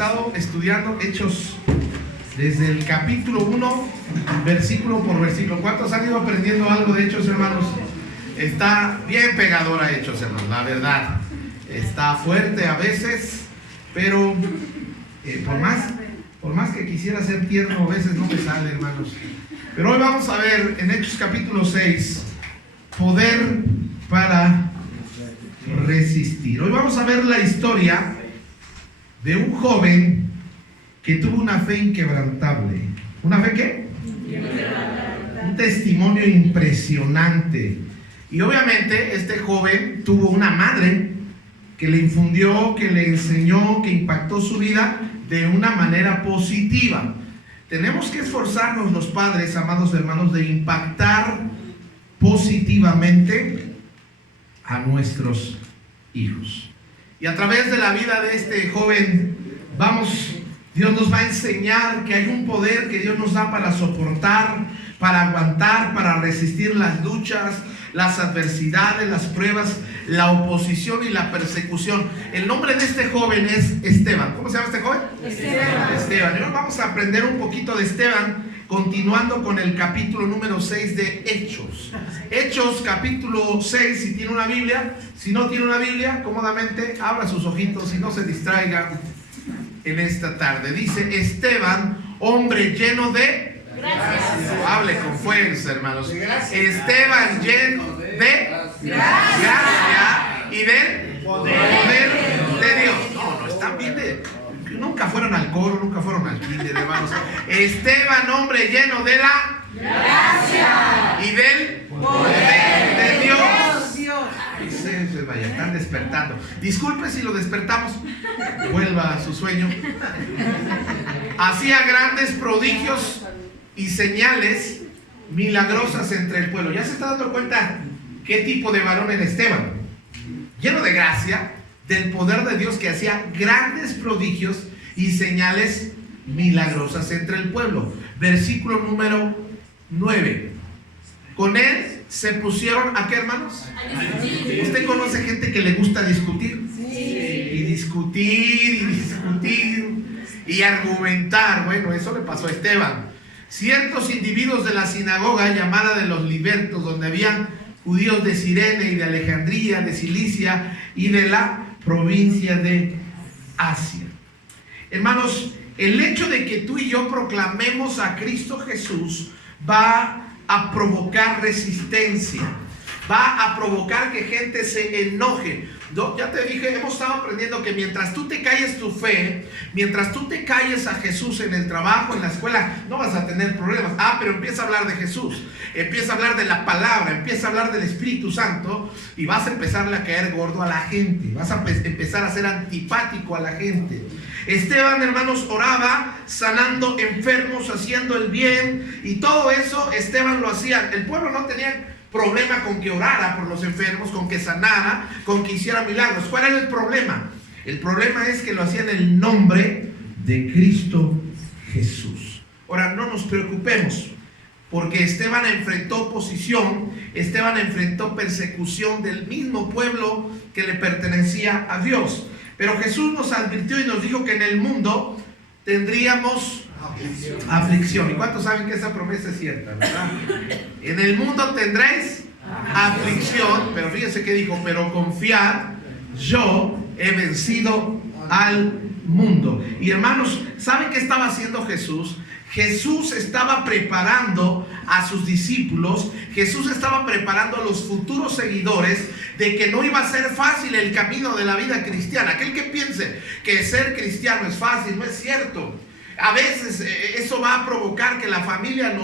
estado estudiando Hechos desde el capítulo 1, versículo por versículo. ¿Cuántos han ido aprendiendo algo de Hechos, hermanos? Está bien pegador a Hechos, hermanos, la verdad. Está fuerte a veces, pero por más que quisiera ser tierno, a veces no me sale, hermanos. Pero hoy vamos a ver en Hechos capítulo 6, poder para resistir. Hoy vamos a ver la historia de un joven que tuvo una fe inquebrantable. ¿Una fe qué? Un testimonio impresionante. Y obviamente este joven tuvo una madre que le infundió, que le enseñó, que impactó su vida de una manera positiva. Tenemos que esforzarnos los padres, amados hermanos, de impactar positivamente a nuestros hijos. Y a través de la vida de este joven, Dios nos va a enseñar que hay un poder que Dios nos da para soportar, para aguantar, para resistir las luchas, las adversidades, las pruebas, la oposición y la persecución. El nombre de este joven es Esteban. ¿Cómo se llama este joven? Esteban. Y hoy vamos a aprender un poquito de Esteban, continuando con el capítulo número 6 de Hechos. Hechos capítulo 6, si tiene una Biblia. Si no tiene una Biblia, cómodamente abra sus ojitos y no se distraiga en esta tarde. Dice: Esteban, hombre lleno de gracias. Hable con fuerza, hermanos. Esteban lleno de gracia y del poder de Dios. No, están bien nunca fueron al coro, nunca fueron al kinder, hermanos. Esteban, hombre lleno de la gracia y del poder de Dios. Vaya, están despertando. Disculpe si lo despertamos. Vuelva a su sueño. Hacía grandes prodigios y señales milagrosas entre el pueblo. ¿Ya se está dando cuenta qué tipo de varón era Esteban? Lleno de gracia, del poder de Dios, que hacía grandes prodigios y señales milagrosas entre el pueblo. Versículo número 9. Con él se pusieron ¿a qué, hermanos? ¿Usted conoce gente que le gusta discutir? Y discutir y argumentar. Bueno, eso le pasó a Esteban. Ciertos individuos de la sinagoga llamada de los libertos, donde habían judíos de Cirene y de Alejandría, de Cilicia y de la provincia de Asia. Hermanos, el hecho de que tú y yo proclamemos a Cristo Jesús va a provocar resistencia, va a provocar que gente se enoje. Ya te dije, hemos estado aprendiendo que mientras tú te calles tu fe, mientras tú te calles a Jesús en el trabajo, en la escuela, no vas a tener problemas. Pero empieza a hablar de Jesús, empieza a hablar de la palabra, empieza a hablar del Espíritu Santo y vas a empezarle a caer gordo a la gente, vas a empezar a ser antipático a la gente. Esteban, hermanos, oraba, sanando enfermos, haciendo el bien, y todo eso Esteban lo hacía. El pueblo no tenía problema con que orara por los enfermos, con que sanara, con que hiciera milagros. ¿Cuál era el problema? El problema es que lo hacía en el nombre de Cristo Jesús. Ahora, no nos preocupemos, porque Esteban enfrentó oposición, Esteban enfrentó persecución del mismo pueblo que le pertenecía a Dios. Pero Jesús nos advirtió y nos dijo que en el mundo tendríamos aflicción. ¿Y cuántos saben que esa promesa es cierta, verdad? En el mundo tendréis aflicción, pero fíjense que dijo: pero confiad, yo he vencido al mundo. Y hermanos, ¿saben qué estaba haciendo Jesús? Jesús estaba preparando a sus discípulos, Jesús estaba preparando a los futuros seguidores de que no iba a ser fácil el camino de la vida cristiana. Aquel que piense que ser cristiano es fácil, no es cierto. A veces eso va a provocar que la familia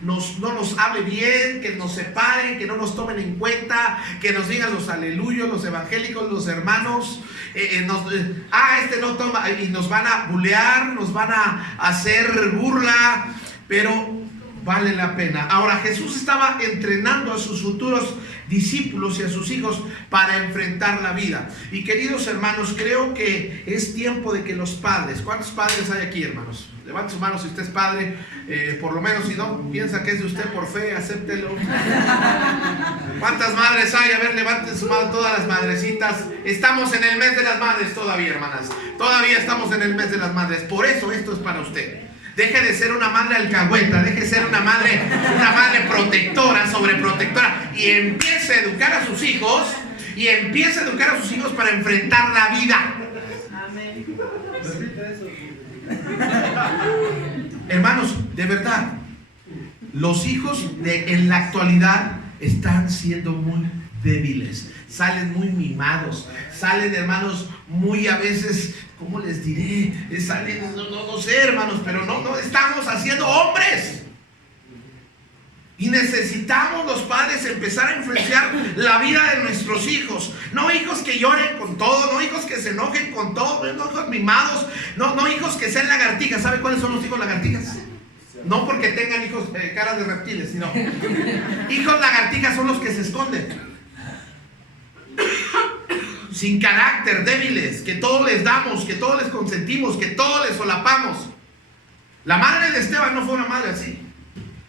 no nos hable bien, que nos separen, que no nos tomen en cuenta, que nos digan los aleluyos, los evangélicos, los hermanos, este no toma, y nos van a bulear, nos van a hacer burla, pero vale la pena. Ahora, Jesús estaba entrenando a sus futuros discípulos y a sus hijos para enfrentar la vida. Y queridos hermanos, creo que es tiempo de que los padres, ¿cuántos padres hay aquí, hermanos? Levante su mano si usted es padre, por lo menos. Si no piensa que es de usted por fe, acéptelo. ¿Cuántas madres hay? A ver, levanten su mano todas las madrecitas. Estamos en el mes de las madres todavía, hermanas. Todavía estamos en el mes de las madres. Por eso esto es para usted. Deje de ser una madre alcahueta, deje de ser una madre protectora, sobreprotectora, y empiece a educar a sus hijos, para enfrentar la vida. Amén. Hermanos, de verdad, los hijos en la actualidad están siendo muy débiles, salen muy mimados, salen, hermanos, muy a veces, ¿cómo les diré? Salen, no sé, hermanos, pero no estamos haciendo hombres. Y necesitamos los padres empezar a influenciar la vida de nuestros hijos. No hijos que lloren con todo, no hijos que se enojen con todo, no hijos mimados, no hijos que sean lagartijas. ¿Sabe cuáles son los hijos lagartijas? No porque tengan hijos caras de reptiles, sino hijos lagartijas son los que se esconden, sin carácter, débiles, que todo les damos, que todo les consentimos, que todo les solapamos. La madre de Esteban no fue una madre así.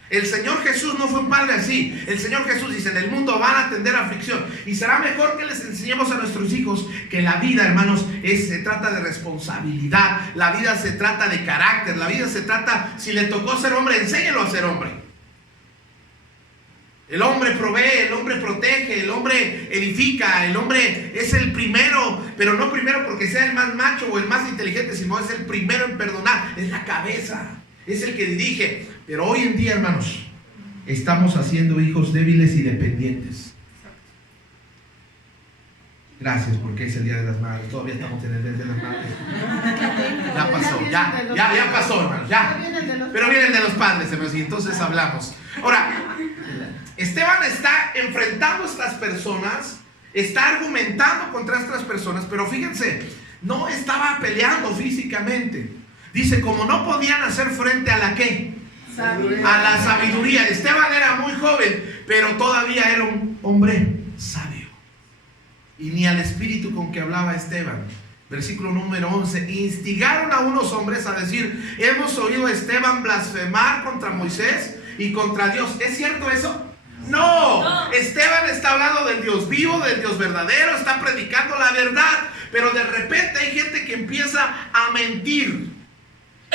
El Señor Jesús no fue un padre así. El Señor Jesús dice: en el mundo van a tener aflicción, y será mejor que les enseñemos a nuestros hijos que la vida, hermanos, se trata de responsabilidad. La vida se trata de carácter. La vida se trata, si le tocó ser hombre, enséñelo a ser hombre. El hombre provee, el hombre protege, el hombre edifica, el hombre es el primero, pero no primero porque sea el más macho o el más inteligente, sino es el primero en perdonar, es la cabeza, es el que dirige. Pero hoy en día, hermanos, estamos haciendo hijos débiles y dependientes. Gracias, porque es el Día de las Madres. Todavía estamos en el Día de las Madres. Ya pasó, ya pasó, hermanos, ya. Pero viene el de los padres, hermanos, y entonces hablamos. Ahora, Esteban está enfrentando a estas personas, está argumentando contra estas personas, pero fíjense, no estaba peleando físicamente. Dice, como no podían hacer frente a la ¿qué? A la sabiduría. Esteban era muy joven, pero todavía era un hombre sabio. Y ni al espíritu con que hablaba Esteban. Versículo número 11. Instigaron a unos hombres a decir: hemos oído a Esteban blasfemar contra Moisés y contra Dios. ¿Es cierto eso? No. Esteban está hablando del Dios vivo, del Dios verdadero, está predicando la verdad, pero de repente hay gente que empieza a mentir.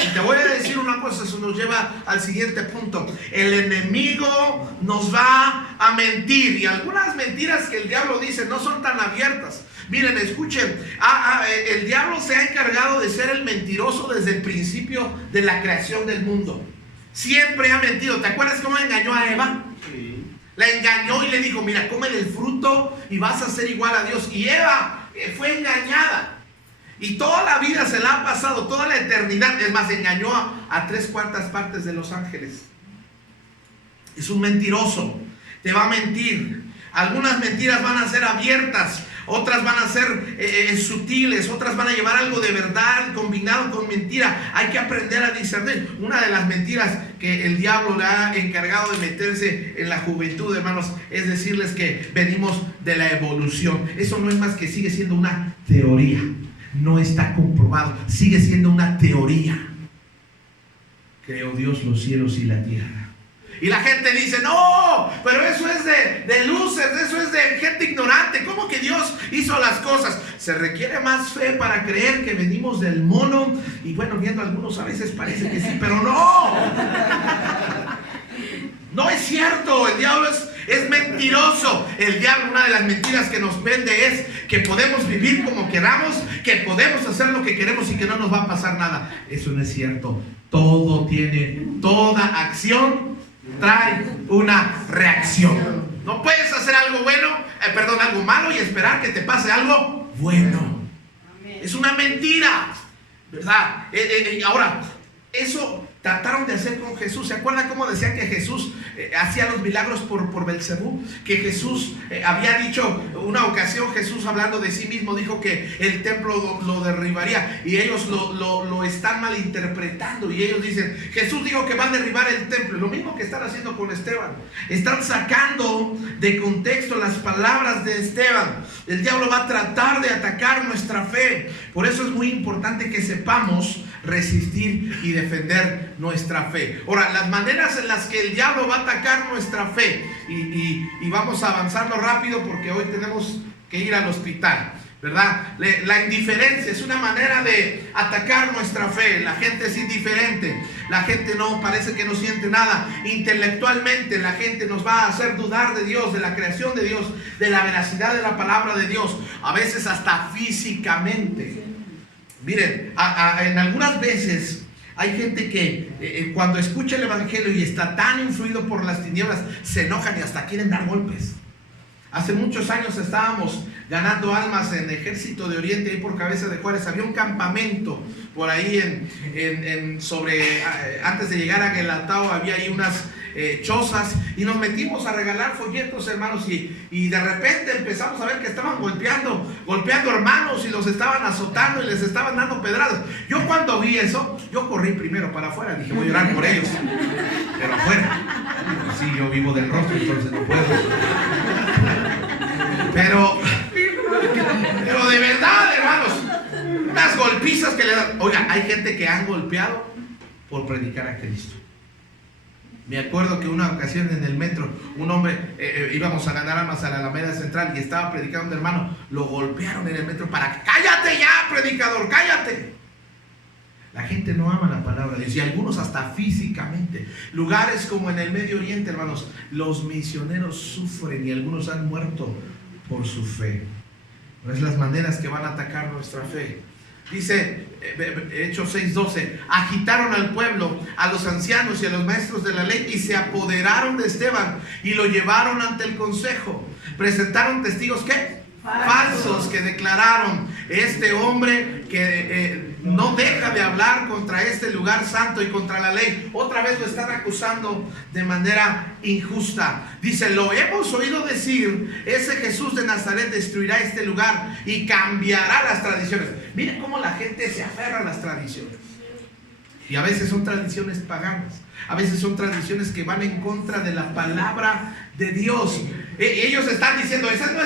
Y te voy a decir una cosa, eso nos lleva al siguiente punto. El enemigo nos va a mentir, y algunas mentiras que el diablo dice no son tan abiertas. Miren, escuchen, el diablo se ha encargado de ser el mentiroso desde el principio de la creación del mundo. Siempre ha mentido. ¿Te acuerdas cómo engañó a Eva? Sí. La engañó y le dijo: mira, come del fruto y vas a ser igual a Dios. Y Eva fue engañada. Y toda la vida se la ha pasado, toda la eternidad. Es más, engañó a 3/4 partes de los ángeles. Es un mentiroso. Te va a mentir. Algunas mentiras van a ser abiertas, otras van a ser sutiles, otras van a llevar algo de verdad combinado con mentira. Hay que aprender a discernir. Una de las mentiras que el diablo le ha encargado de meterse en la juventud, hermanos, es decirles que venimos de la evolución. Eso no es más que sigue siendo una teoría. No está comprobado, sigue siendo una teoría. Creó Dios los cielos y la tierra. Y la gente dice: no, pero eso es de losers, eso es de gente ignorante. ¿Cómo que Dios hizo las cosas? Se requiere más fe para creer que venimos del mono. Y bueno, viendo algunos a veces parece que sí, pero no. No es cierto, el diablo es mentiroso. El diablo, una de las mentiras que nos vende es que podemos vivir como queramos, que podemos hacer lo que queremos y que no nos va a pasar nada. Eso no es cierto. Toda acción trae una reacción. No puedes hacer algo algo malo y esperar que te pase algo bueno. Es una mentira, ¿verdad? Ahora, Eso trataron de hacer con Jesús. ¿Se acuerdan cómo decían que Jesús hacía los milagros por Belcebú? Que Jesús había dicho, una ocasión Jesús hablando de sí mismo dijo que el templo lo derribaría, y ellos lo están malinterpretando, y ellos dicen, Jesús dijo que va a derribar el templo. Lo mismo que están haciendo con Esteban, están sacando de contexto las palabras de Esteban. El diablo va a tratar de atacar nuestra fe. Por eso es muy importante que sepamos resistir y defender nuestra fe. Ahora, las maneras en las que el diablo va a atacar nuestra fe, y vamos avanzando rápido porque hoy tenemos que ir al hospital, ¿verdad? La indiferencia es una manera de atacar nuestra fe. La gente es indiferente, la gente parece que no siente nada. Intelectualmente la gente nos va a hacer dudar de Dios, de la creación de Dios, de la veracidad de la palabra de Dios, a veces hasta físicamente. Miren, en algunas veces hay gente que cuando escucha el evangelio y está tan influido por las tinieblas, se enojan y hasta quieren dar golpes. Hace muchos años estábamos ganando almas en Ejército de Oriente, ahí por Cabeza de Juárez. Había un campamento por ahí antes de llegar a Guelatao, había ahí unas chozas, y nos metimos a regalar folletos, hermanos, y de repente empezamos a ver que estaban golpeando hermanos, y los estaban azotando y les estaban dando pedradas. Yo cuando vi eso, yo corrí primero para afuera, dije, voy a orar por ellos, pero afuera. Sí, yo vivo del rostro, entonces no puedo. Pero de verdad, hermanos, unas golpizas que le dan. Oiga, hay gente que han golpeado por predicar a Cristo. Me acuerdo que una ocasión en el metro, un hombre, íbamos a ganar almas a la Alameda Central, y estaba predicando un hermano, lo golpearon en el metro para que, cállate ya, predicador, cállate. La gente no ama la palabra de Dios, y algunos hasta físicamente. Lugares como en el Medio Oriente, hermanos, los misioneros sufren y algunos han muerto por su fe. No es las maneras que van a atacar nuestra fe. Dice Hechos 6:12, agitaron al pueblo, a los ancianos y a los maestros de la ley, y se apoderaron de Esteban y lo llevaron ante el consejo. Presentaron testigos ¿qué? Falsos, que declararon, este hombre que no deja de hablar contra este lugar santo y contra la ley. Otra vez lo están acusando de manera injusta. Dice, lo hemos oído decir, ese Jesús de Nazaret destruirá este lugar y cambiará las tradiciones. Miren cómo la gente se aferra a las tradiciones. Y a veces son tradiciones paganas, a veces son tradiciones que van en contra de la palabra de Dios. Ellos están diciendo, esas son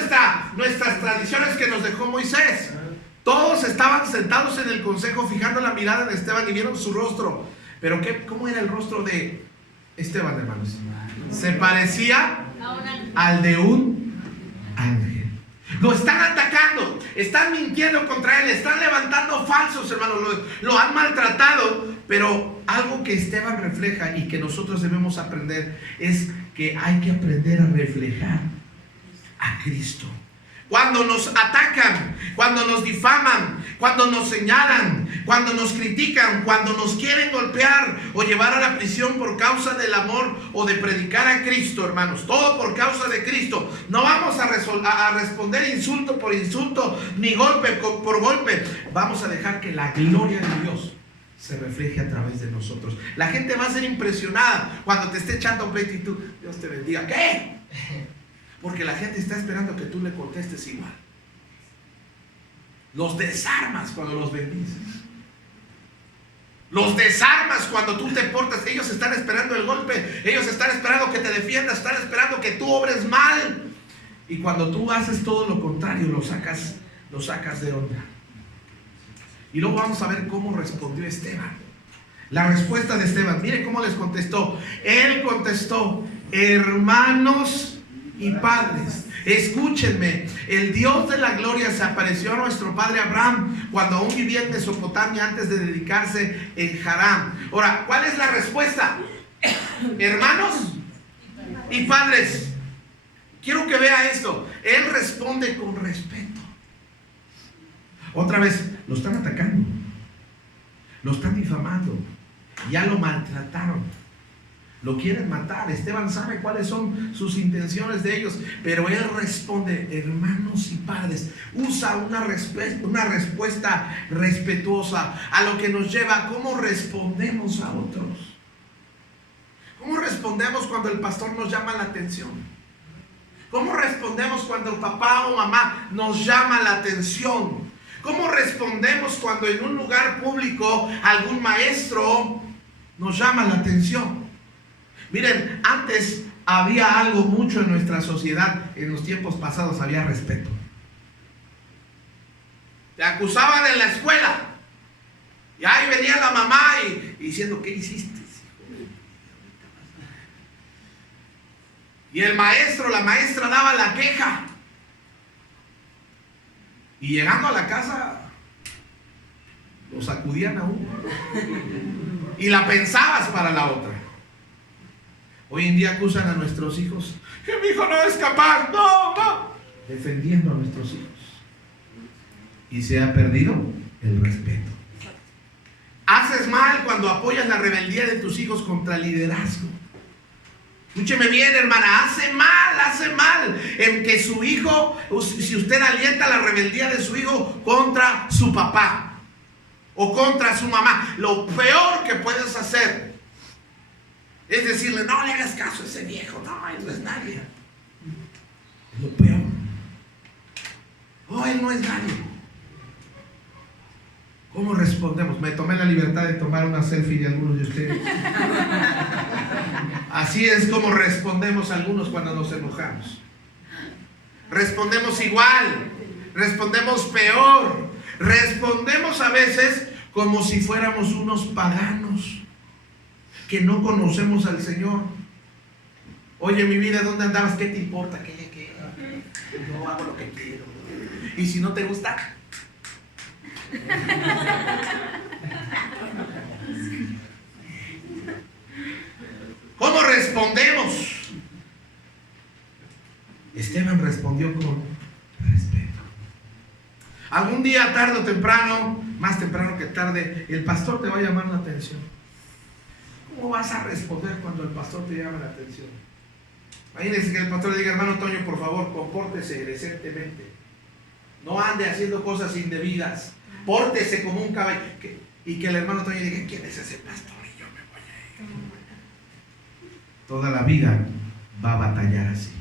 nuestras tradiciones que nos dejó Moisés. Todos estaban sentados en el consejo fijando la mirada en Esteban y vieron su rostro. Pero ¿cómo era el rostro de Esteban, hermanos? Se parecía al de un ángel. Lo están atacando, están mintiendo contra él, están levantando falsos, hermanos, lo han maltratado. Pero algo que Esteban refleja y que nosotros debemos aprender es que hay que aprender a reflejar a Cristo. Cuando nos atacan, cuando nos difaman, cuando nos señalan, cuando nos critican, cuando nos quieren golpear o llevar a la prisión por causa del amor o de predicar a Cristo, hermanos, todo por causa de Cristo. No vamos a responder insulto por insulto, ni golpe por golpe. Vamos a dejar que la gloria de Dios se refleje a través de nosotros. La gente va a ser impresionada cuando te esté echando un pleito y tú, Dios te bendiga. ¿Qué? Porque la gente está esperando que tú le contestes igual. Los desarmas cuando los bendices. Los desarmas cuando tú te portas. Ellos están esperando el golpe. Ellos están esperando que te defiendas. Están esperando que tú obres mal. Y cuando tú haces todo lo contrario, lo sacas de onda. Y luego vamos a ver cómo respondió Esteban. La respuesta de Esteban, mire cómo les contestó. Él contestó, hermanos y padres, escúchenme. El Dios de la gloria se apareció a nuestro padre Abraham cuando aún vivía en Mesopotamia antes de dedicarse en Harán. Ahora, ¿cuál es la respuesta? Hermanos y padres. Quiero que vea esto. Él responde con respeto. Otra vez, lo están atacando, lo están difamando, ya lo maltrataron. Lo quieren matar. Esteban sabe cuáles son sus intenciones de ellos, pero él responde: hermanos y padres. Usa una respuesta respetuosa, a lo que nos lleva a cómo respondemos a otros. ¿Cómo respondemos cuando el pastor nos llama la atención? ¿Cómo respondemos cuando papá o mamá nos llama la atención? ¿Cómo respondemos cuando en un lugar público algún maestro nos llama la atención? Miren, antes había algo mucho en nuestra sociedad. En los tiempos pasados había respeto. Te acusaban en la escuela y ahí venía la mamá y diciendo: ¿qué hiciste? Y el maestro, la maestra daba la queja. Y llegando a la casa, lo sacudían a uno. Y la pensabas para la otra. Hoy en día acusan a nuestros hijos: que mi hijo no es capaz, no. Defendiendo a nuestros hijos. Y se ha perdido el respeto. Haces mal cuando apoyas la rebeldía de tus hijos contra el liderazgo. Escúcheme bien, hermana, hace mal en que su hijo, si usted alienta la rebeldía de su hijo contra su papá o contra su mamá, lo peor que puedes hacer es decirle: no le hagas caso a ese viejo, no, él no es nadie. Es lo peor. Oh, él no es nadie. ¿Cómo respondemos? Me tomé la libertad de tomar una selfie de algunos de ustedes. Así es como respondemos algunos cuando nos enojamos. Respondemos igual, respondemos peor, respondemos a veces como si fuéramos unos paganos que no conocemos al Señor. Oye, mi vida, ¿dónde andabas? ¿Qué te importa? ¿Qué? Yo hago lo que quiero. Y si no te gusta, ¿cómo respondemos? Esteban respondió con respeto. Algún día, tarde o temprano, más temprano que tarde, el pastor te va a llamar la atención. ¿Cómo vas a responder cuando el pastor te llama la atención? Imagínense que el pastor le diga: hermano Toño, por favor, compórtese decentemente. No ande haciendo cosas indebidas. Pórtese como un caballo. Y que el hermano Toño diga: ¿quién es ese pastor? Y yo me voy a ir. Toda la vida va a batallar así.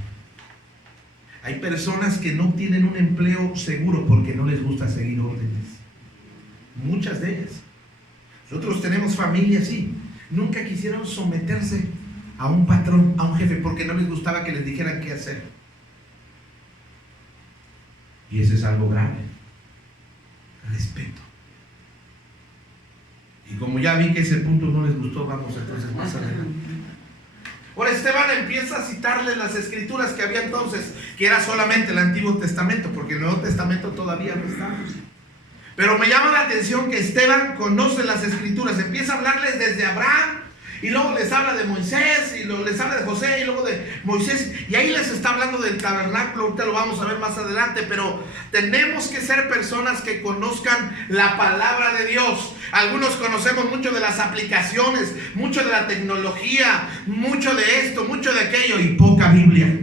Hay personas que no tienen un empleo seguro porque no les gusta seguir órdenes. Muchas de ellas. Nosotros tenemos familias así. Nunca quisieron someterse a un patrón, a un jefe, porque no les gustaba que les dijeran qué hacer. Y eso es algo grave. Respeto. Y como ya vi que ese punto no les gustó, vamos entonces más adelante. Ahora Esteban empieza a citarles las escrituras que había entonces, que era solamente el Antiguo Testamento, porque el Nuevo Testamento todavía no estamos. Pero me llama la atención que Esteban conoce las escrituras, empieza a hablarles desde Abraham, y luego les habla de Moisés, y luego les habla de José, y luego de Moisés, y ahí les está hablando del tabernáculo. Ahorita lo vamos a ver más adelante, pero tenemos que ser personas que conozcan la palabra de Dios. Algunos conocemos mucho de las aplicaciones, mucho de la tecnología, mucho de esto, mucho de aquello, y poca Biblia.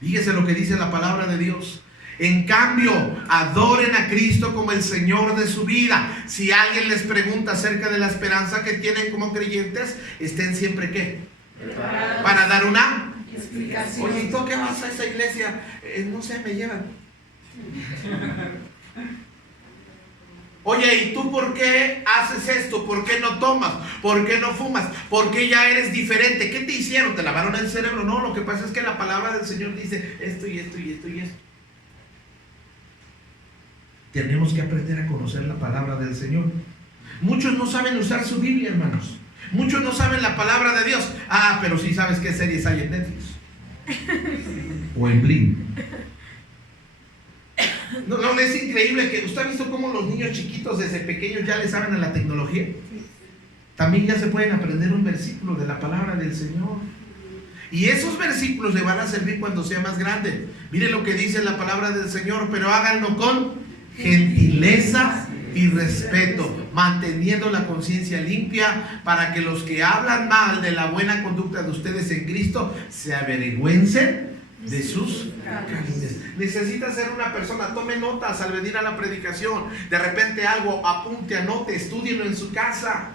Fíjese lo que dice la palabra de Dios. En cambio, adoren a Cristo como el Señor de su vida. Si alguien les pregunta acerca de la esperanza que tienen como creyentes, estén siempre ¿qué? Para dar una explicación. Oye, ¿y tú qué vas a esa iglesia? No sé, me llevan. Oye, ¿y tú por qué haces esto? ¿Por qué no tomas? ¿Por qué no fumas? ¿Por qué ya eres diferente? ¿Qué te hicieron? ¿Te lavaron el cerebro? No, lo que pasa es que la palabra del Señor dice esto y esto y esto y esto. Tenemos que aprender a conocer la palabra del Señor. Muchos no saben usar su Biblia, hermanos. Muchos no saben la palabra de Dios. Ah, pero sí sabes qué series hay en Netflix o en Blim. No, es increíble que usted ha visto cómo los niños chiquitos desde pequeños ya le saben a la tecnología. También ya se pueden aprender un versículo de la palabra del Señor. Y esos versículos le van a servir cuando sea más grande. Mire lo que dice la palabra del Señor: pero háganlo con gentileza y respeto, manteniendo la conciencia limpia, para que los que hablan mal de la buena conducta de ustedes en Cristo se avergüencen de sus calumnias. Necesita ser una persona, tome notas al venir a la predicación. De repente algo, apunte, anote, estúdielo en su casa.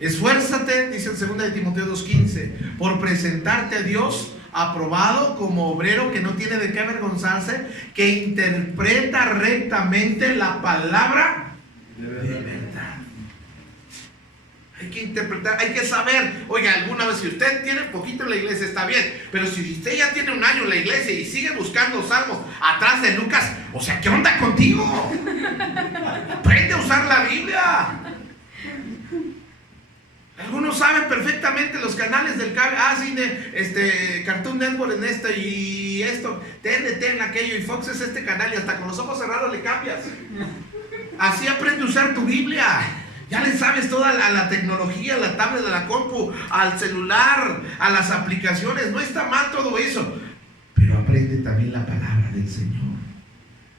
Esfuérzate, dice en 2 de Timoteo 2:15, por presentarte a Dios aprobado como obrero que no tiene de qué avergonzarse, que interpreta rectamente la palabra de verdad. Hay que interpretar, hay que saber. Oiga, alguna vez, si usted tiene poquito en la iglesia está bien, pero si usted ya tiene un año en la iglesia y sigue buscando salmos atrás de Lucas, o sea, ¿qué onda contigo? Aprende a usar la Biblia. Algunos saben perfectamente los canales del cable, cine, Cartoon Network en este y esto, TNT en aquello, y Fox es este canal, y hasta con los ojos cerrados le cambias. Así aprende a usar tu Biblia. Ya le sabes toda la tecnología, la tablet, de la compu, al celular, a las aplicaciones. No está mal todo eso, pero aprende también la palabra del Señor.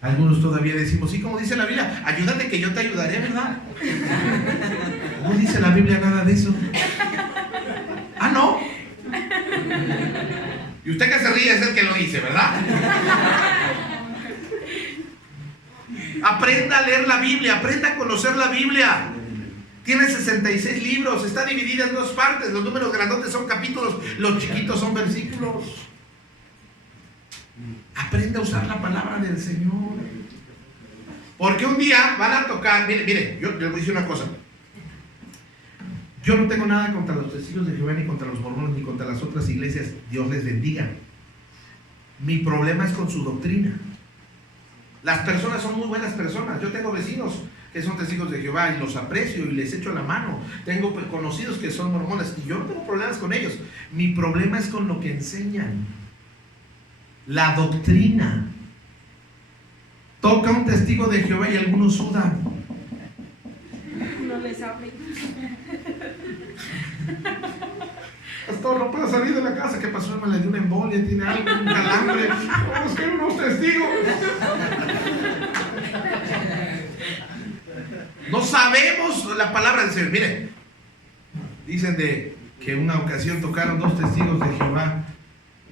Algunos todavía decimos, sí, como dice la Biblia, ayúdate que yo te ayudaré, ¿verdad? No dice la Biblia nada de eso. Ah, ¿no? Y usted que se ríe es el que lo dice, ¿verdad? Aprenda a leer la Biblia, aprenda a conocer la Biblia. Tiene 66 libros, está dividida en 2 partes. Los números grandotes son capítulos, los chiquitos son versículos. Aprenda a usar la palabra del Señor. Porque un día van a tocar, mire, yo les voy a decir una cosa. Yo no tengo nada contra los testigos de Jehová, ni contra los mormones, ni contra las otras iglesias. Dios les bendiga. Mi problema es con su doctrina. Las personas son muy buenas personas. Yo tengo vecinos que son testigos de Jehová y los aprecio y les echo la mano. Tengo conocidos que son mormones y yo no tengo problemas con ellos. Mi problema es con lo que enseñan. La doctrina. Toca un testigo de Jehová y algunos sudan. No les hable. Pastor, no puedo salir de la casa. ¿Qué pasó? Me le dio una embolia, tiene algo, un calambre. Vamos a buscar unos testigos. No sabemos la palabra del Señor. Miren, dicen de que una ocasión tocaron 2 testigos de Jehová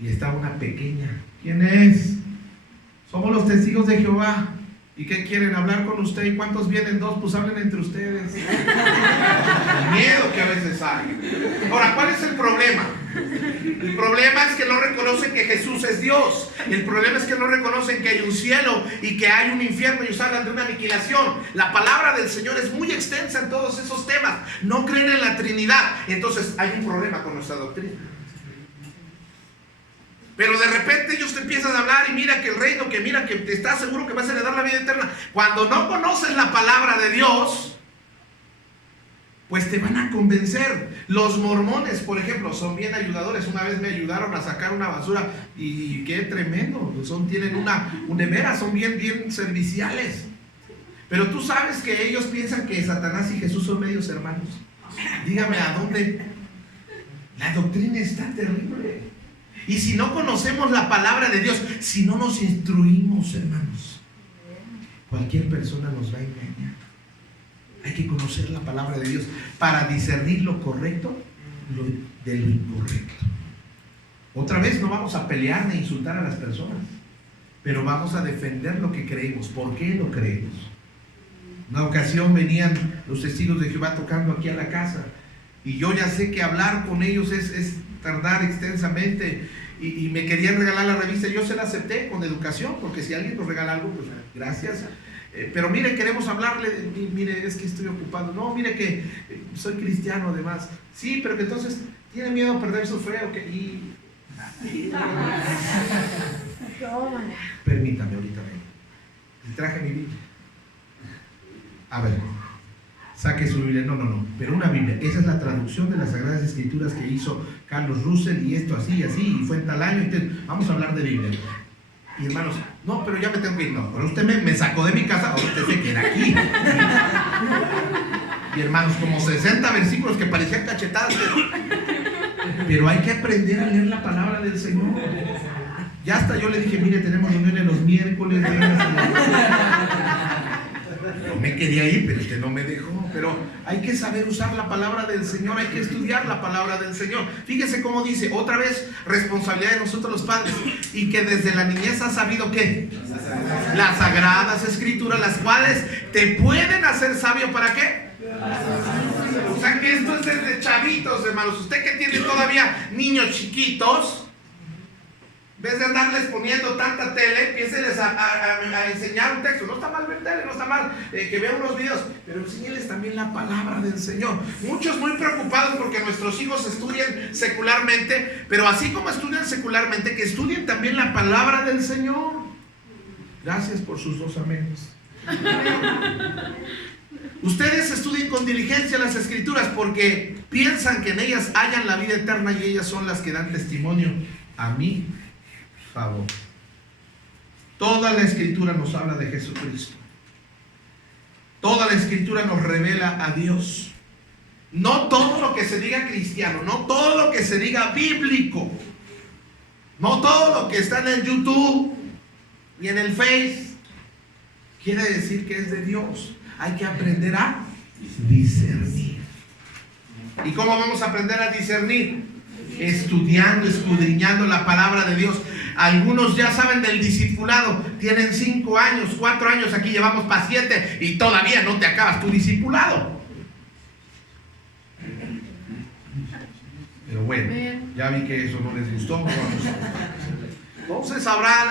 y estaba una pequeña. ¿Quién es? Somos los testigos de Jehová. ¿Y qué quieren? ¿Hablar con usted? ¿Y cuántos vienen? 2, pues hablen entre ustedes. El miedo que a veces hay. Ahora, ¿cuál es el problema? El problema es que no reconocen que Jesús es Dios. El problema es que no reconocen que hay un cielo y que hay un infierno, y ellos hablan de una aniquilación. La palabra del Señor es muy extensa en todos esos temas. No creen en la Trinidad. Entonces hay un problema con nuestra doctrina. Pero de repente ellos te empiezan a hablar y mira que el reino, que mira que te estás seguro que vas a heredar la vida eterna. Cuando no conoces la palabra de Dios, pues te van a convencer. Los mormones, por ejemplo, son bien ayudadores. Una vez me ayudaron a sacar una basura y qué tremendo. Tienen de veras, son bien serviciales. Pero tú sabes que ellos piensan que Satanás y Jesús son medios hermanos. Dígame, ¿a dónde? La doctrina está terrible. Y si no conocemos la palabra de Dios, si no nos instruimos, hermanos, cualquier persona nos va a engañar. Hay que conocer la palabra de Dios para discernir lo correcto de lo incorrecto. Otra vez, no vamos a pelear ni insultar a las personas, pero vamos a defender lo que creemos. ¿Por qué lo creemos? Una ocasión venían los testigos de Jehová tocando aquí a la casa, y yo ya sé que hablar con ellos es tardar extensamente, y me querían regalar la revista. Yo se la acepté con educación, porque si alguien nos regala algo, pues gracias. Pero mire, queremos hablarle, mire, es que estoy ocupado. No, mire que soy cristiano además. Sí, pero que entonces tiene miedo a perder su fe. Okay. Permítame, ahorita vengo. Traje mi Biblia. A ver, saque su Biblia. No, pero una Biblia. Esa es la traducción de las Sagradas Escrituras que hizo Carlos Russell, y esto así, y fue en tal año. Entonces, vamos a hablar de Biblia. Y hermanos, no, pero ya me tengo que ir. No, pero usted me sacó de mi casa, ahora usted se queda aquí. Y hermanos, como 60 versículos que parecían cachetadas, pero hay que aprender a leer la palabra del Señor. Ya hasta yo le dije, mire, tenemos reuniones los miércoles. Yo me quería ir, pero usted no me dejó. Pero hay que saber usar la palabra del Señor, hay que estudiar la palabra del Señor. Fíjese cómo dice, otra vez, responsabilidad de nosotros los padres. Y que desde la niñez has sabido ¿qué? Las sagradas escrituras, las cuales te pueden hacer sabio, ¿para qué? O sea que esto es desde chavitos, hermanos. Usted que tiene todavía niños chiquitos, en vez de andarles poniendo tanta tele, empiénseles a enseñar un texto. No está mal ver tele, no está mal que vean unos videos, pero enséñeles también la palabra del Señor. Muchos muy preocupados porque nuestros hijos estudien secularmente, pero así como estudian secularmente, que estudien también la palabra del Señor. Gracias por sus 2 amenes. Ustedes estudien con diligencia las escrituras porque piensan que en ellas hallan la vida eterna y ellas son las que dan testimonio a mí. Favor. Toda la escritura nos habla de Jesucristo. Toda la escritura nos revela a Dios. No todo lo que se diga cristiano, no todo lo que se diga bíblico, no todo lo que está en el YouTube y en el Face quiere decir que es de Dios. Hay que aprender a discernir. ¿Y cómo vamos a aprender a discernir? Estudiando, escudriñando la palabra de Dios. Algunos ya saben del discipulado, tienen 5 años, 4 años, aquí llevamos para 7 y todavía no te acabas tu discipulado. Pero bueno, ya vi que eso no les gustó. Entonces Abraham,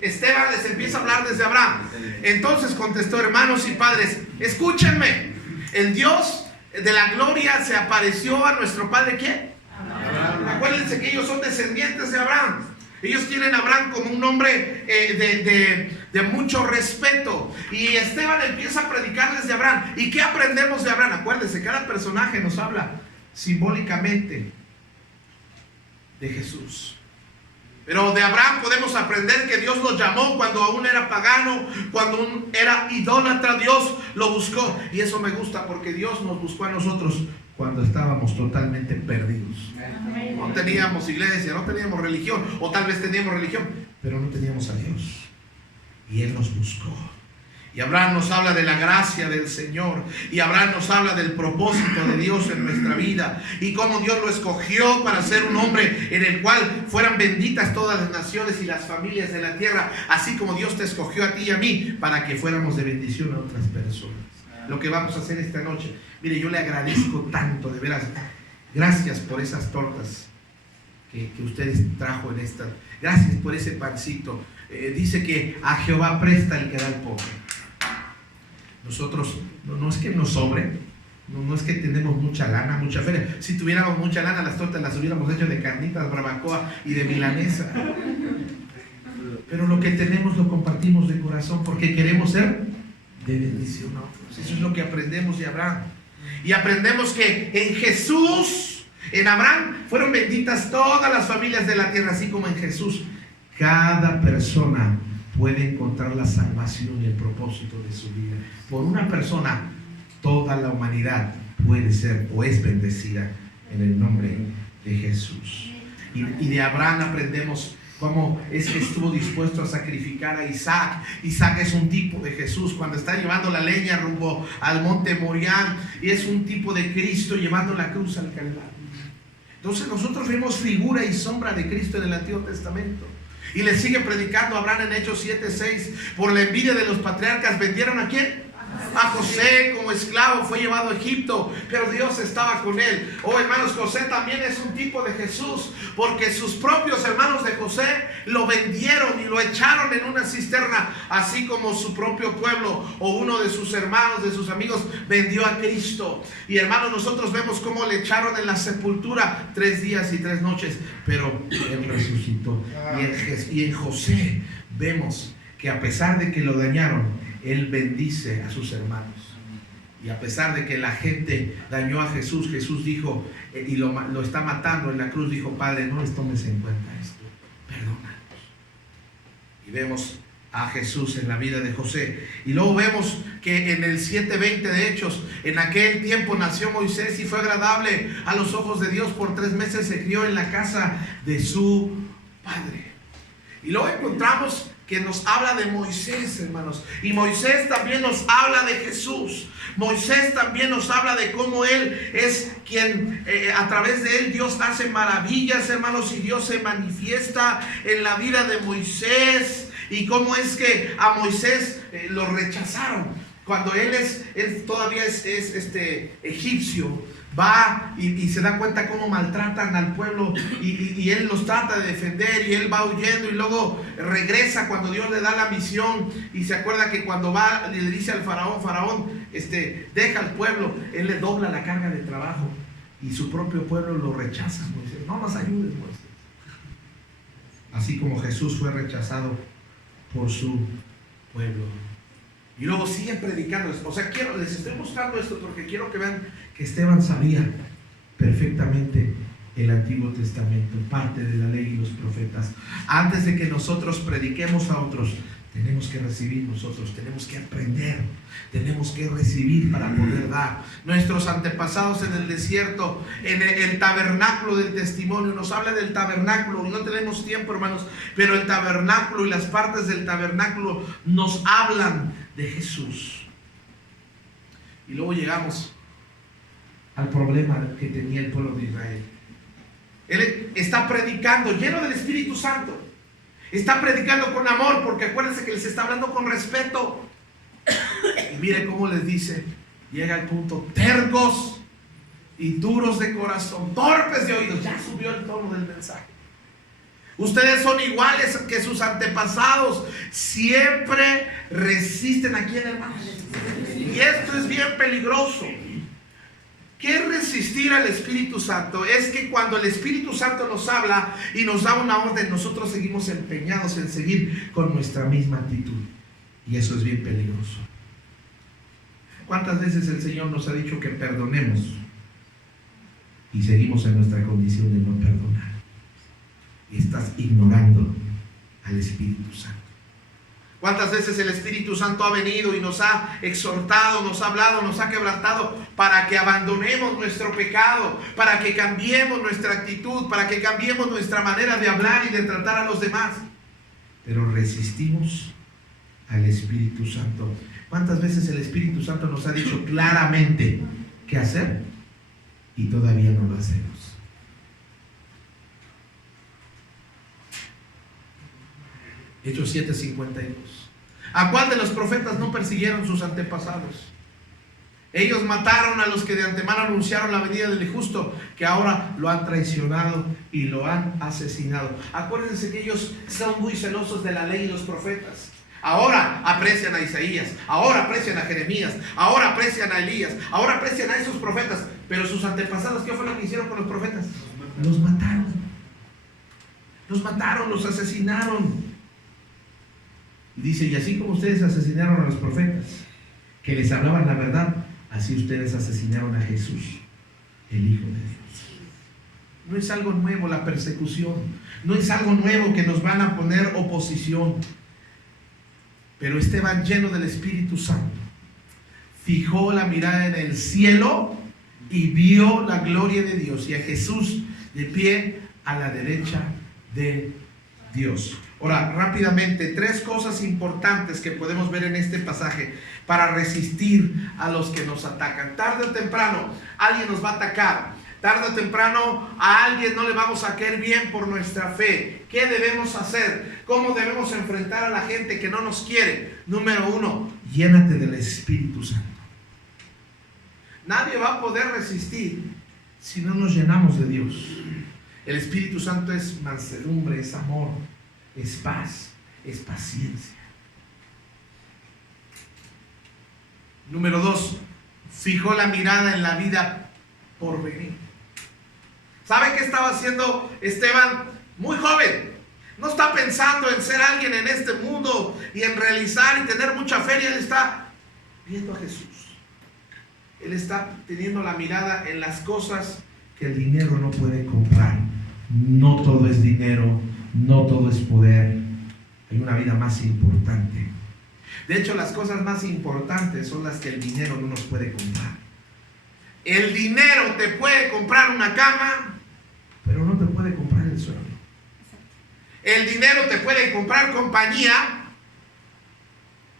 Esteban les empieza a hablar desde Abraham. Entonces contestó, hermanos y padres, escúchenme, el Dios de la gloria se apareció a nuestro padre, ¿quién? Abraham. Acuérdense que ellos son descendientes de Abraham. Ellos tienen a Abraham como un hombre de mucho respeto. Y Esteban empieza a predicarles de Abraham. ¿Y qué aprendemos de Abraham? Acuérdense, cada personaje nos habla simbólicamente de Jesús. Pero de Abraham podemos aprender que Dios lo llamó cuando aún era pagano, cuando aún era idólatra. Dios lo buscó. Y eso me gusta porque Dios nos buscó a nosotros cuando estábamos totalmente perdidos. No teníamos iglesia, no teníamos religión, o tal vez teníamos religión, pero no teníamos a Dios. Y Él nos buscó. Y Abraham nos habla de la gracia del Señor. Y Abraham nos habla del propósito de Dios en nuestra vida. Y cómo Dios lo escogió para ser un hombre en el cual fueran benditas todas las naciones y las familias de la tierra. Así como Dios te escogió a ti y a mí para que fuéramos de bendición a otras personas. Lo que vamos a hacer esta noche. Mire, yo le agradezco tanto, de veras. Gracias por esas tortas que ustedes trajo en esta. Gracias por ese pancito. Dice que a Jehová presta el que da al pobre. Nosotros, no es que nos sobre, no es que tenemos mucha lana, mucha feria. Si tuviéramos mucha lana, las tortas las hubiéramos hecho de carnitas, barbacoa y de milanesa. Pero lo que tenemos lo compartimos de corazón porque queremos ser de bendición a otros. Eso es lo que aprendemos de Abraham. Y aprendemos que en Jesús, en Abraham, fueron benditas todas las familias de la tierra, así como en Jesús. Cada persona puede encontrar la salvación y el propósito de su vida. Por una persona, toda la humanidad puede ser o es bendecida en el nombre de Jesús. Y de Abraham aprendemos cómo es que estuvo dispuesto a sacrificar a Isaac. Isaac es un tipo de Jesús cuando está llevando la leña rumbo al monte Moriah, y es un tipo de Cristo llevando la cruz al Calvario. Entonces nosotros vemos figura y sombra de Cristo en el Antiguo Testamento. Y le sigue predicando a Abraham en Hechos 7:6. Por la envidia de los patriarcas vendieron ¿a quién? A José como esclavo, fue llevado a Egipto, pero Dios estaba con él. Oh, hermanos, José también es un tipo de Jesús, porque sus propios hermanos de José lo vendieron y lo echaron en una cisterna, así como su propio pueblo o uno de sus hermanos, de sus amigos, vendió a Cristo. Y hermanos, nosotros vemos cómo le echaron en la sepultura 3 días y 3 noches, pero él resucitó. Y en José vemos que a pesar de que lo dañaron, él bendice a sus hermanos. Y a pesar de que la gente dañó a Jesús, Jesús dijo, y lo está matando en la cruz, dijo: Padre, no les tomes en cuenta esto, perdónanos. Y vemos a Jesús en la vida de José. Y luego vemos que en el 7:20 de Hechos, en aquel tiempo nació Moisés y fue agradable a los ojos de Dios. Por 3 meses se crió en la casa de su padre. Y luego encontramos que nos habla de Moisés, hermanos. Y Moisés también nos habla de Jesús. Moisés también nos habla de cómo Él es quien, a través de Él, Dios hace maravillas, hermanos. Y Dios se manifiesta en la vida de Moisés. Y cómo es que a Moisés lo rechazaron. Cuando él todavía es egipcio. Va y se da cuenta cómo maltratan al pueblo y él los trata de defender y él va huyendo y luego regresa cuando Dios le da la misión y se acuerda que cuando va le dice al faraón, deja al pueblo, él le dobla la carga de trabajo y su propio pueblo lo rechaza. Moisés, no nos ayudes, Moisés. Así como Jesús fue rechazado por su pueblo. Y luego siguen predicando. O sea, les estoy mostrando esto porque quiero que vean que Esteban sabía perfectamente el Antiguo Testamento, parte de la ley y los profetas. Antes de que nosotros prediquemos a otros, tenemos que recibir nosotros, tenemos que aprender, tenemos que recibir para poder dar. Nuestros antepasados en el desierto, en el tabernáculo del testimonio, nos habla del tabernáculo, y no tenemos tiempo, hermanos, pero el tabernáculo y las partes del tabernáculo nos hablan de Jesús. Y luego llegamos al problema que tenía el pueblo de Israel. Él está predicando lleno del Espíritu Santo. Está predicando con amor, porque acuérdense que les está hablando con respeto. Y mire cómo les dice, llega al punto: tercos y duros de corazón, torpes de oídos. Ya subió el tono del mensaje. Ustedes son iguales que sus antepasados, siempre resisten. ¿A quién, hermanos? Y esto es bien peligroso. ¿Qué es resistir al Espíritu Santo? Es que cuando el Espíritu Santo nos habla y nos da una orden, nosotros seguimos empeñados en seguir con nuestra misma actitud. Y eso es bien peligroso. ¿Cuántas veces el Señor nos ha dicho que perdonemos y seguimos en nuestra condición de no perdonar? Y estás ignorando al Espíritu Santo. ¿Cuántas veces el Espíritu Santo ha venido y nos ha exhortado, nos ha hablado, nos ha quebrantado para que abandonemos nuestro pecado, para que cambiemos nuestra actitud, para que cambiemos nuestra manera de hablar y de tratar a los demás? Pero resistimos al Espíritu Santo. ¿Cuántas veces el Espíritu Santo nos ha dicho claramente qué hacer y todavía no lo hacemos? Hechos 7:52. ¿A cuál de los profetas no persiguieron sus antepasados? Ellos mataron a los que de antemano anunciaron la venida del justo, que ahora lo han traicionado y lo han asesinado. Acuérdense que ellos son muy celosos de la ley y los profetas. Ahora aprecian a Isaías, ahora aprecian a Jeremías, ahora aprecian a Elías, ahora aprecian a esos profetas. Pero sus antepasados, ¿qué fue lo que hicieron con los profetas? Los mataron. Los mataron, los asesinaron. Dice, y así como ustedes asesinaron a los profetas que les hablaban la verdad, así ustedes asesinaron a Jesús, el Hijo de Dios. No es algo nuevo la persecución, no es algo nuevo que nos van a poner oposición. Pero Esteban, lleno del Espíritu Santo, fijó la mirada en el cielo y vio la gloria de Dios y a Jesús de pie a la derecha de Dios. Ahora, rápidamente, 3 cosas importantes que podemos ver en este pasaje para resistir a los que nos atacan. Tarde o temprano, alguien nos va a atacar. Tarde o temprano, a alguien no le vamos a caer bien por nuestra fe. ¿Qué debemos hacer? ¿Cómo debemos enfrentar a la gente que no nos quiere? Número 1, llénate del Espíritu Santo. Nadie va a poder resistir si no nos llenamos de Dios. El Espíritu Santo es mansedumbre, es amor, es paz, es paciencia. Número 2, fijó la mirada en la vida por venir. ¿Sabe qué estaba haciendo Esteban? Muy joven. No está pensando en ser alguien en este mundo y en realizar y tener mucha fe. Él está viendo a Jesús. Él está teniendo la mirada en las cosas que el dinero no puede comprar. No todo es dinero, no todo es poder. Hay una vida más importante. De hecho, las cosas más importantes son las que el dinero no nos puede comprar. El dinero te puede comprar una cama, pero no te puede comprar el sueño. El dinero te puede comprar compañía,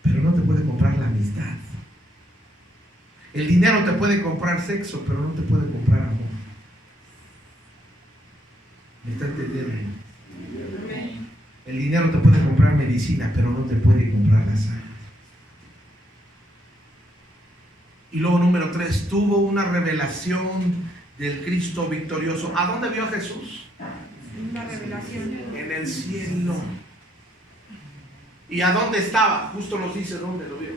pero no te puede comprar la amistad. El dinero te puede comprar sexo, pero no te puede comprar amor. ¿Me está entendiendo? El dinero te puede comprar medicina, pero no te puede comprar la salud. Y luego número 3, tuvo una revelación del Cristo victorioso. ¿A dónde vio a Jesús? Una revelación. En el cielo. ¿Y a dónde estaba? Justo nos dice dónde lo vio.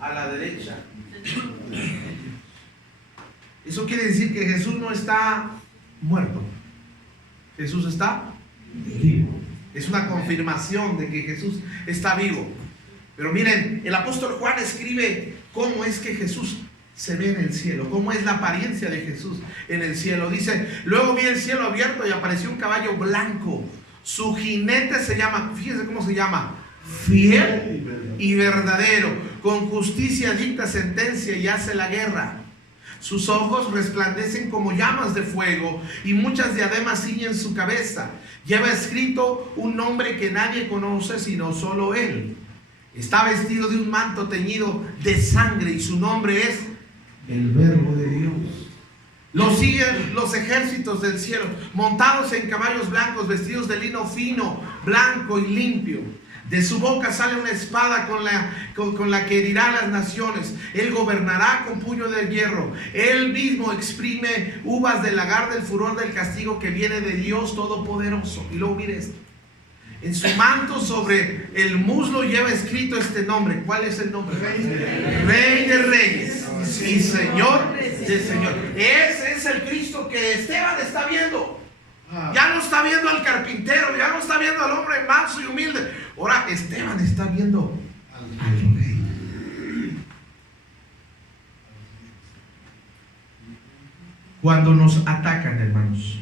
A la derecha. Eso quiere decir que Jesús no está muerto. Jesús está vivo. Es una confirmación de que Jesús está vivo. Pero miren, el apóstol Juan escribe cómo es que Jesús se ve en el cielo, cómo es la apariencia de Jesús en el cielo. Dice, luego vi el cielo abierto y apareció un caballo blanco. Su jinete se llama, fíjense cómo se llama, fiel y verdadero. Con justicia dicta sentencia y hace la guerra. Sus ojos resplandecen como llamas de fuego y muchas diademas ciñen su cabeza. Lleva escrito un nombre que nadie conoce sino solo él. Está vestido de un manto teñido de sangre y su nombre es el Verbo de Dios. Lo siguen los ejércitos del cielo, montados en caballos blancos, vestidos de lino fino, blanco y limpio. De su boca sale una espada con la que herirá a las naciones. Él gobernará con puño de hierro. Él mismo exprime uvas del lagar del furor del castigo que viene de Dios Todopoderoso. Y luego mire esto. En su manto sobre el muslo lleva escrito este nombre. ¿Cuál es el nombre? Rey de Reyes y Señor de Señor. Ese es el Cristo que Esteban está viendo. Ya no está viendo al carpintero, ya no está viendo al hombre manso y humilde. Ahora Esteban está viendo al Rey. Cuando nos atacan, hermanos,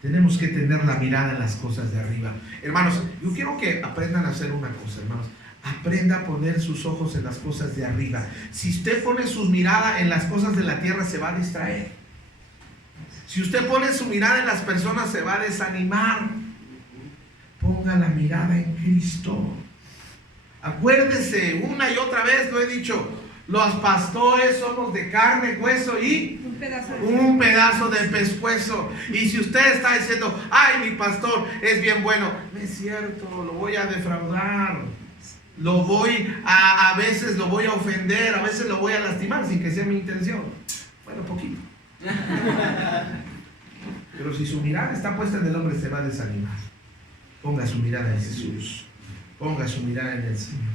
tenemos que tener la mirada en las cosas de arriba. Hermanos, yo quiero que aprendan a hacer una cosa, hermanos. Aprenda a poner sus ojos en las cosas de arriba. Si usted pone su mirada en las cosas de la tierra, se va a distraer. Si usted pone su mirada en las personas, se va a desanimar. Ponga la mirada en Cristo. Acuérdese, una y otra vez lo he dicho, los pastores somos de carne, hueso y un pedazo de pescuezo. Y si usted está diciendo, ay, mi pastor es bien bueno, no es cierto, lo voy a defraudar, a veces lo voy a ofender, a veces lo voy a lastimar sin que sea mi intención. Bueno, poquito. Pero si su mirada está puesta en el hombre, se va a desanimar. Ponga su mirada en Jesús. Ponga su mirada en el Señor.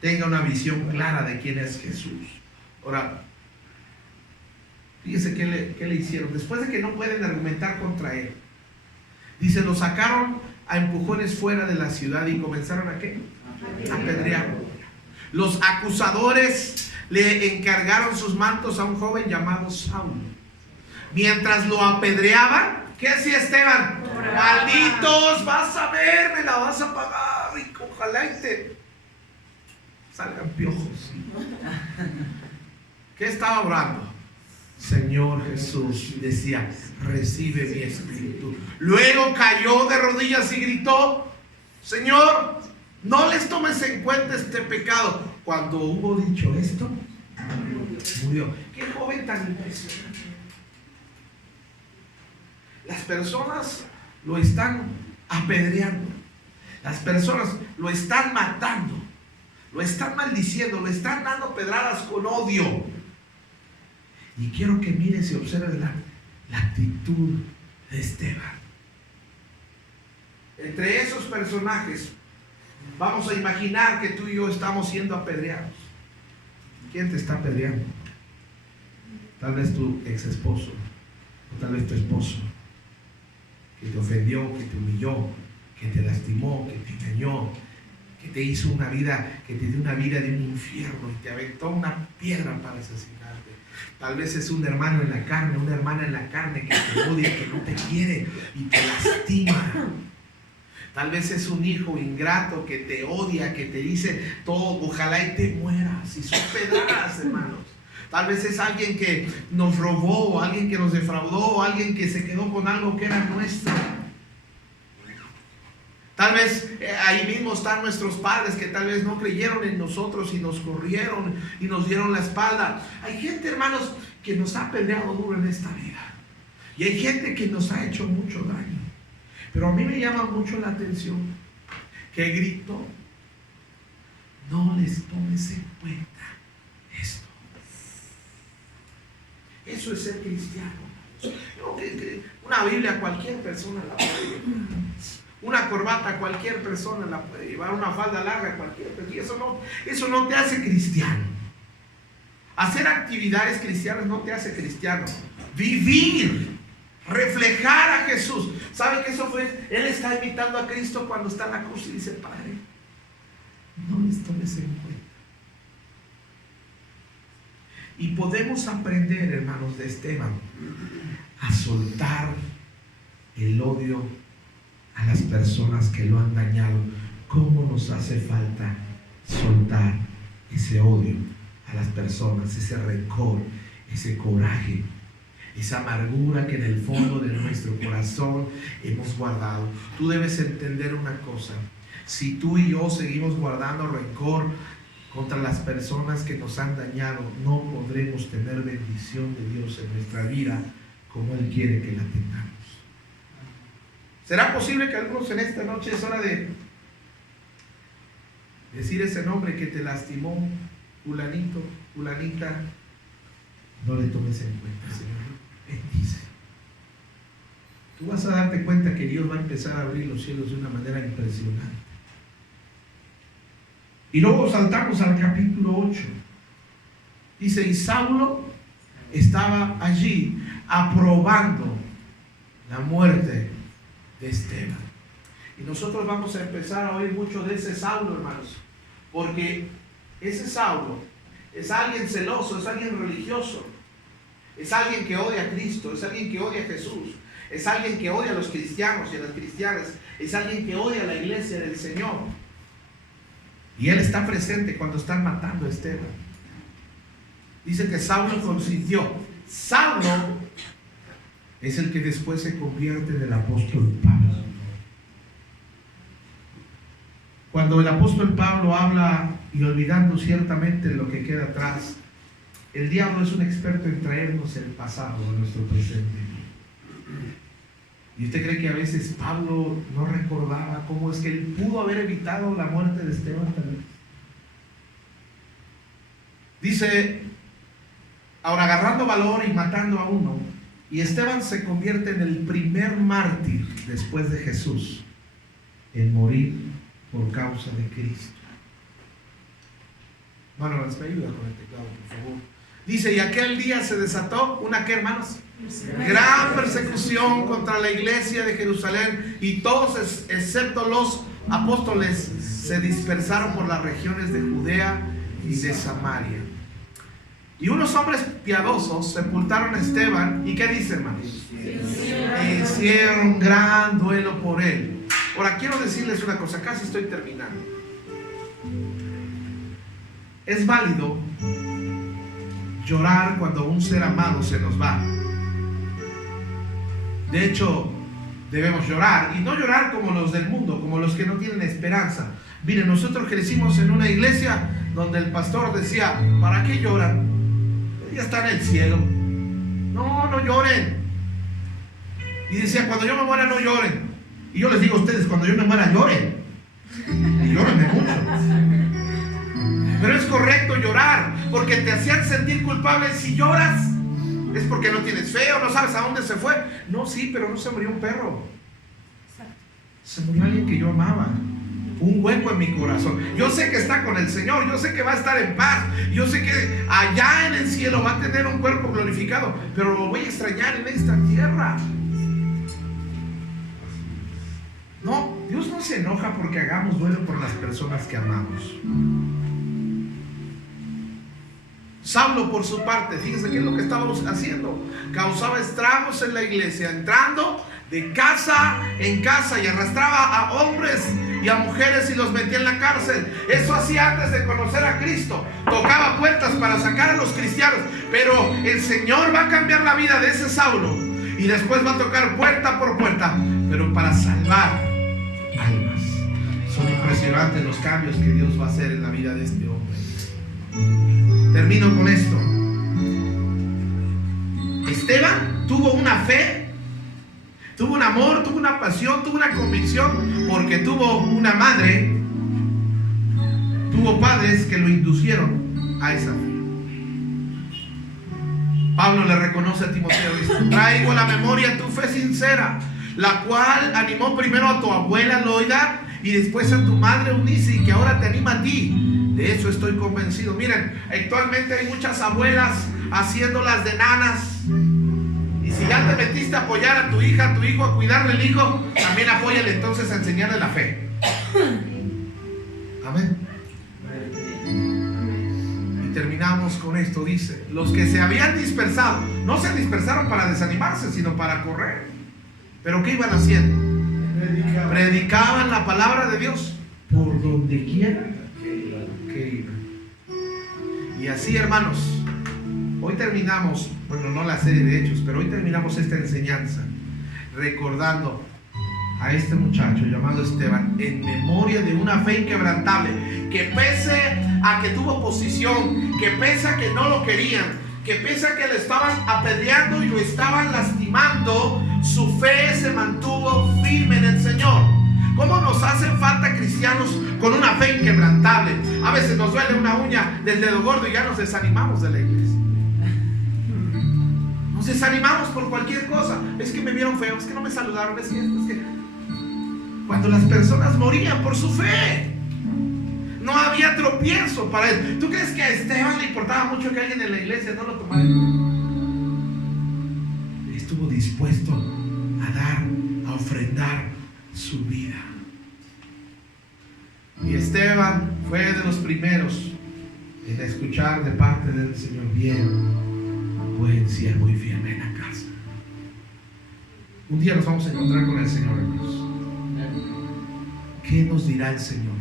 Tenga una visión clara de quién es Jesús. Ahora, fíjese qué le hicieron. Después de que no pueden argumentar contra él, dice, lo sacaron a empujones fuera de la ciudad y comenzaron a ¿qué? A apedrearlo. Los acusadores le encargaron sus mantos a un joven llamado Saulo. Mientras lo apedreaban, ¿qué hacía Esteban? Malditos, vas a ver, me la vas a pagar, y ojalá y te salgan piojos. ¿Qué estaba orando? Señor Jesús, decía, recibe mi espíritu. Luego cayó de rodillas y gritó, Señor, no les tomes en cuenta este pecado. Cuando hubo dicho esto, murió. Qué joven tan impresionante. Las personas lo están apedreando. Las personas lo están matando. Lo están maldiciendo. Lo están dando pedradas con odio. Y quiero que mires y observes la actitud de Esteban. Entre esos personajes, vamos a imaginar que tú y yo estamos siendo apedreados. ¿Quién te está apedreando? Tal vez tu ex esposo, o tal vez tu esposo, que te ofendió, que te humilló, que te lastimó, que te engañó, que te hizo una vida, que te dio una vida de un infierno y te aventó una piedra para asesinarte. Tal vez es un hermano en la carne, una hermana en la carne que te odia, que no te quiere y te lastima. Tal vez es un hijo ingrato que te odia, que te dice todo, ojalá y te mueras. Y son pedradas, hermanos. Tal vez es alguien que nos robó, alguien que nos defraudó, alguien que se quedó con algo que era nuestro. Tal vez ahí mismo están nuestros padres que tal vez no creyeron en nosotros y nos corrieron y nos dieron la espalda. Hay gente, hermanos, que nos ha peleado duro en esta vida. Y hay gente que nos ha hecho mucho daño. Pero a mí me llama mucho la atención que gritó: no les tomes en cuenta esto. Eso es ser cristiano. Una Biblia cualquier persona la puede llevar. Una corbata cualquier persona la puede llevar. Una falda larga cualquier persona. Y eso no te hace cristiano. Hacer actividades cristianas no te hace cristiano. Vivir, reflejar a Jesús. ¿Sabe que eso fue? Él está imitando a Cristo cuando está en la cruz y dice: Padre, no les tomes en cuenta. Y podemos aprender, hermanos, de Esteban, a soltar el odio a las personas que lo han dañado. ¿Cómo nos hace falta soltar ese odio a las personas, ese rencor, ese coraje, esa amargura que en el fondo de nuestro corazón hemos guardado? Tú debes entender una cosa: si tú y yo seguimos guardando rencor contra las personas que nos han dañado, no podremos tener bendición de Dios en nuestra vida como Él quiere que la tengamos. ¿Será posible que algunos en esta noche es hora de decir ese nombre que te lastimó, fulanito, fulanita? No le tomes en cuenta, Señor. Bendice. Tú vas a darte cuenta que Dios va a empezar a abrir los cielos de una manera impresionante. Y luego saltamos al capítulo 8. Dice: y Saulo estaba allí aprobando la muerte de Esteban. Y nosotros vamos a empezar a oír mucho de ese Saulo, hermanos, porque ese Saulo es alguien celoso, es alguien religioso, es alguien que odia a Cristo, es alguien que odia a Jesús, es alguien que odia a los cristianos y a las cristianas, es alguien que odia a la iglesia del Señor. Y él está presente cuando están matando a Esteban. Dice que Saulo consintió. Saulo es el que después se convierte en el apóstol Pablo. Cuando el apóstol Pablo habla, y olvidando ciertamente lo que queda atrás, el diablo es un experto en traernos el pasado a nuestro presente. ¿Y usted cree que a veces Pablo no recordaba cómo es que él pudo haber evitado la muerte de Esteban tal vez? Dice: ahora agarrando valor y matando a uno, y Esteban se convierte en el primer mártir después de Jesús en morir por causa de Cristo. Bueno, me ayuda con el teclado, por favor. Dice: y aquel día se desató una, ¿qué, hermanos? Gran persecución contra la iglesia de Jerusalén, y todos excepto los apóstoles se dispersaron por las regiones de Judea y de Samaria. Y unos hombres piadosos sepultaron a Esteban. ¿Y qué dice, hermanos? Hicieron gran duelo por él. Ahora quiero decirles una cosa, casi estoy terminando. Es válido llorar cuando un ser amado se nos va. De hecho, debemos llorar, y no llorar como los del mundo, como los que no tienen esperanza. Miren, nosotros crecimos en una iglesia donde el pastor decía: ¿para qué lloran? Ya está en el cielo. No lloren. Y decía: cuando yo me muera, no lloren. Y yo les digo a ustedes: cuando yo me muera, lloren. Y lloren mucho. Pero es correcto llorar, porque te hacían sentir culpable. Si lloras, es porque no tienes fe o no sabes a dónde se fue. No, sí, pero no se murió un perro. Se murió alguien que yo amaba. Un hueco en mi corazón. Yo sé que está con el Señor, yo sé que va a estar en paz, yo sé que allá en el cielo va a tener un cuerpo glorificado, pero lo voy a extrañar en esta tierra. No, Dios no se enoja porque hagamos duelo por las personas que amamos. Saulo, por su parte, fíjense qué es lo que estábamos haciendo. Causaba estragos en la iglesia, entrando de casa en casa, y arrastraba a hombres y a mujeres y los metía en la cárcel. Eso hacía antes de conocer a Cristo. Tocaba puertas para sacar a los cristianos. Pero el Señor va a cambiar la vida de ese Saulo, y después va a tocar puerta por puerta, pero para salvar almas. impresionante los cambios que Dios va a hacer en la vida de este hombre. Termino con esto. Esteban tuvo una fe, tuvo un amor, tuvo una pasión, tuvo una convicción, porque tuvo una madre, tuvo padres que lo inducieron a esa fe. Pablo le reconoce a Timoteo, dice: traigo a la memoria tu fe sincera, la cual animó primero a tu abuela Loida y después a tu madre Eunice, y que ahora te anima a ti. De eso estoy convencido. Miren, actualmente hay muchas abuelas haciéndolas de nanas. Y si ya te metiste a apoyar a tu hija, a tu hijo, a cuidarle el hijo, también apóyale entonces a enseñarle la fe. Amén. Y terminamos con esto. Dice: los que se habían dispersado, no se dispersaron para desanimarse, sino para correr. ¿Pero qué iban haciendo? Predicaban la palabra de Dios por donde quiera que iban. Y así, hermanos, hoy terminamos, bueno, no la serie de Hechos, pero hoy terminamos esta enseñanza recordando a este muchacho llamado Esteban en memoria de una fe inquebrantable, que pese a que tuvo oposición, que pese a que no lo querían, que pese a que lo estaban apedreando y lo estaban lastimando, su fe se mantuvo firme en el Señor. ¿Cómo nos hacen falta cristianos con una fe inquebrantable? A veces nos duele una uña del dedo gordo y ya nos desanimamos de la iglesia. Nos desanimamos por cualquier cosa. Es que me vieron feo, es que no me saludaron, es que... Cuando las personas morían por su fe, no había tropiezo para él. ¿Tú crees que a Esteban le importaba mucho que alguien en la iglesia no lo tomara? Estuvo dispuesto a dar, a ofrendar su vida. Y Esteban fue de los primeros en escuchar de parte del Señor: bien, buen siervo y fiel en la casa. Un día nos vamos a encontrar con el Señor, hermanos. ¿Qué nos dirá el Señor?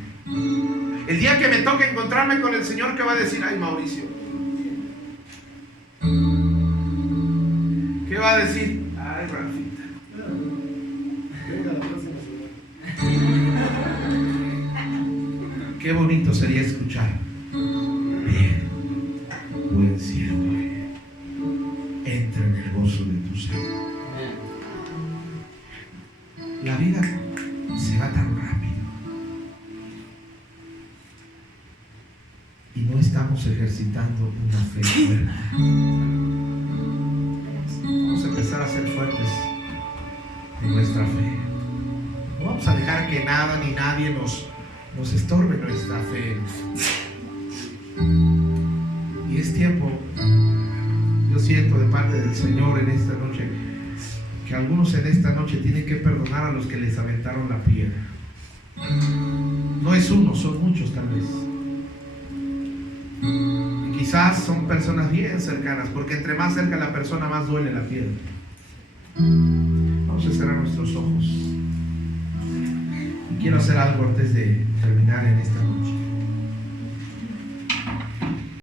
El día que me toque encontrarme con el Señor, ¿qué va a decir? Ay, Mauricio. ¿Qué va a decir? Ay, Rafita. Qué bonito sería escuchar: bien, buen siervo, entra en el gozo de tu Señor. La vida se va tan rápido y no estamos ejercitando una fe fuerte. Vamos a empezar a ser fuertes en nuestra fe. No vamos a dejar que nada ni nadie nos estorbe nuestra fe. Y es tiempo, yo siento de parte del Señor en esta noche, que algunos en esta noche tienen que perdonar a los que les aventaron la piedra. No es uno, son muchos tal vez. Y quizás son personas bien cercanas, porque entre más cerca la persona, más duele la piedra. Vamos a cerrar nuestros ojos. Y quiero hacer algo antes de terminar en esta noche.